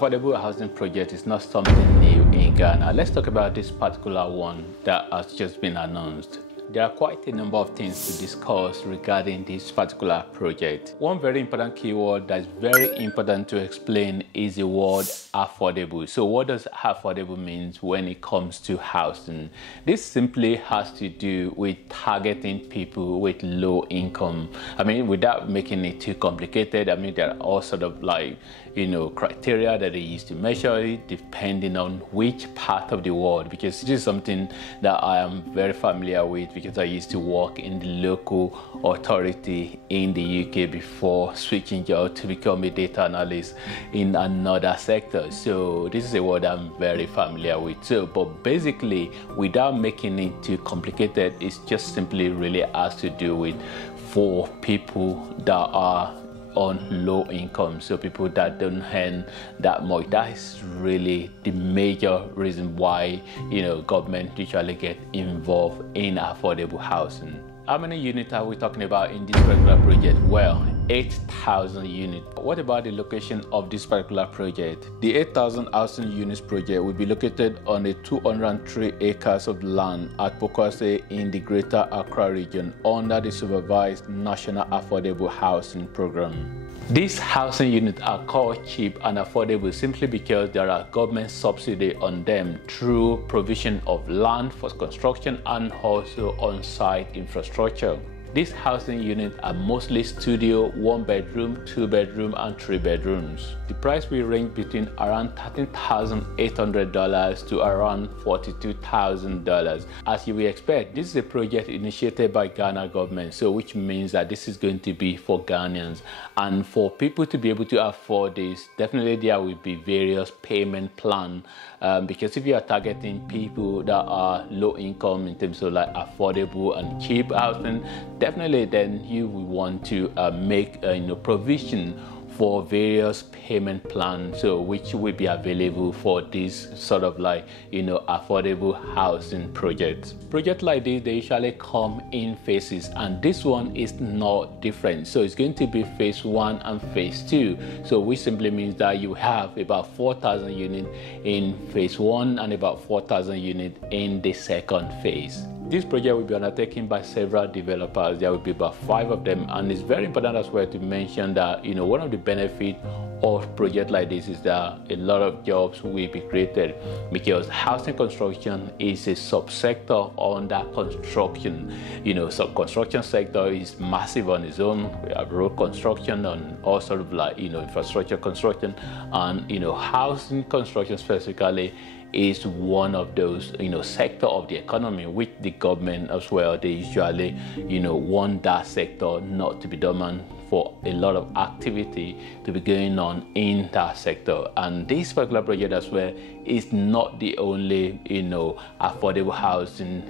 Affordable housing project is not something new in Ghana. Let's talk about this particular one that has just been announced. There are quite a number of things to discuss regarding this particular project. One very important keyword that is very important to explain is the word affordable. So what does affordable mean when it comes to housing? This simply has to do with targeting people with low income. I mean, without making it too complicated, I mean, there are all sort of criteria that they use to measure it depending on which part of the world, because this is something that I am very familiar with because I used to work in the local authority in the UK before switching job to become a data analyst in another sector. So this is a word I'm very familiar with. So, but basically, without making it too complicated, it's just simply really has to do with for people that are on low income, so people that don't earn that much. That is really the major reason why government usually get involved in affordable housing. How many units are we talking about in this particular project? Well, 8,000 units. What about the location of this particular project? The 8,000 housing units project will be located on a 203 acres of land at Pokuase in the Greater Accra region under the supervised National Affordable Housing Program. These housing units are called cheap and affordable simply because there are government subsidy on them through provision of land for construction and also on-site infrastructure. These housing units are mostly studio, 1 bedroom, 2 bedroom and 3 bedrooms. The price will range between around $13,800 to around $42,000. As you will expect, this is a project initiated by Ghana government, so which means that this is going to be for Ghanaians. And for people to be able to afford this, definitely there will be various payment plans, because if you are targeting people that are low income in terms of like affordable and cheap housing, definitely then you will want to make provision for various payment plans, so which will be available for this sort of affordable housing projects. Projects like this, they usually come in phases, and this one is not different. So it's going to be phase 1 and phase 2, so which simply means that you have about 4,000 units in phase 1 and about 4,000 units in the second phase. This project will be undertaken by several developers. There will be about 5 of them, and it's very important as well to mention that one of the benefits of projects like this is that a lot of jobs will be created, because housing construction is a subsector under construction. Construction sector is massive on its own. We have road construction and all sort of infrastructure construction, and housing construction specifically is one of those sector of the economy which the government as well, they usually want that sector not to be dormant, for a lot of activity to be going on in that sector. And this particular project as well is not the only affordable housing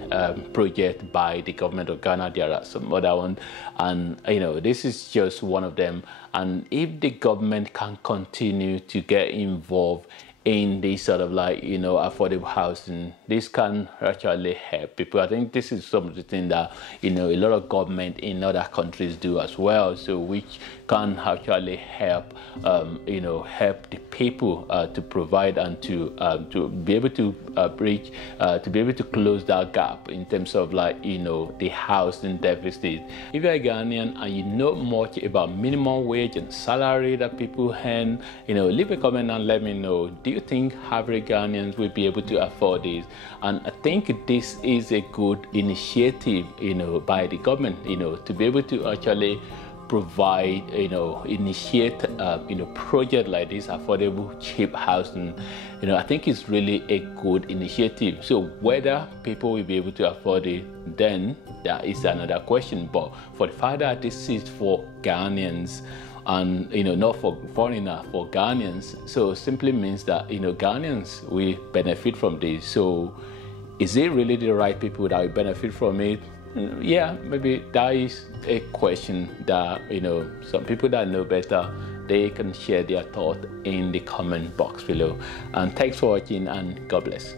project by the government of Ghana. There are some other ones, and this is just one of them. And if the government can continue to get involved in this sort of affordable housing, this can actually help people. I think this is some of the things that a lot of government in other countries do as well, so which can actually help help the people to provide and to be able to bridge, to be able to close that gap in terms of the housing deficit. If you're a Ghanaian and you know much about minimum wage and salary that people earn, leave a comment and let me know. Do you think average Ghanaians will be able to afford this? And I think this is a good initiative, by the government, to be able to actually provide, initiate, project like this, affordable, cheap housing. I think it's really a good initiative. So whether people will be able to afford it, then that is another question. But for the fact that this is for Ghanaians, and not for foreigner, for Ghanaians, so simply means that Ghanaians will benefit from this. So is it really the right people that will benefit from it? Yeah, maybe that is a question that some people that know better, they can share their thought in the comment box below. And thanks for watching, and God bless.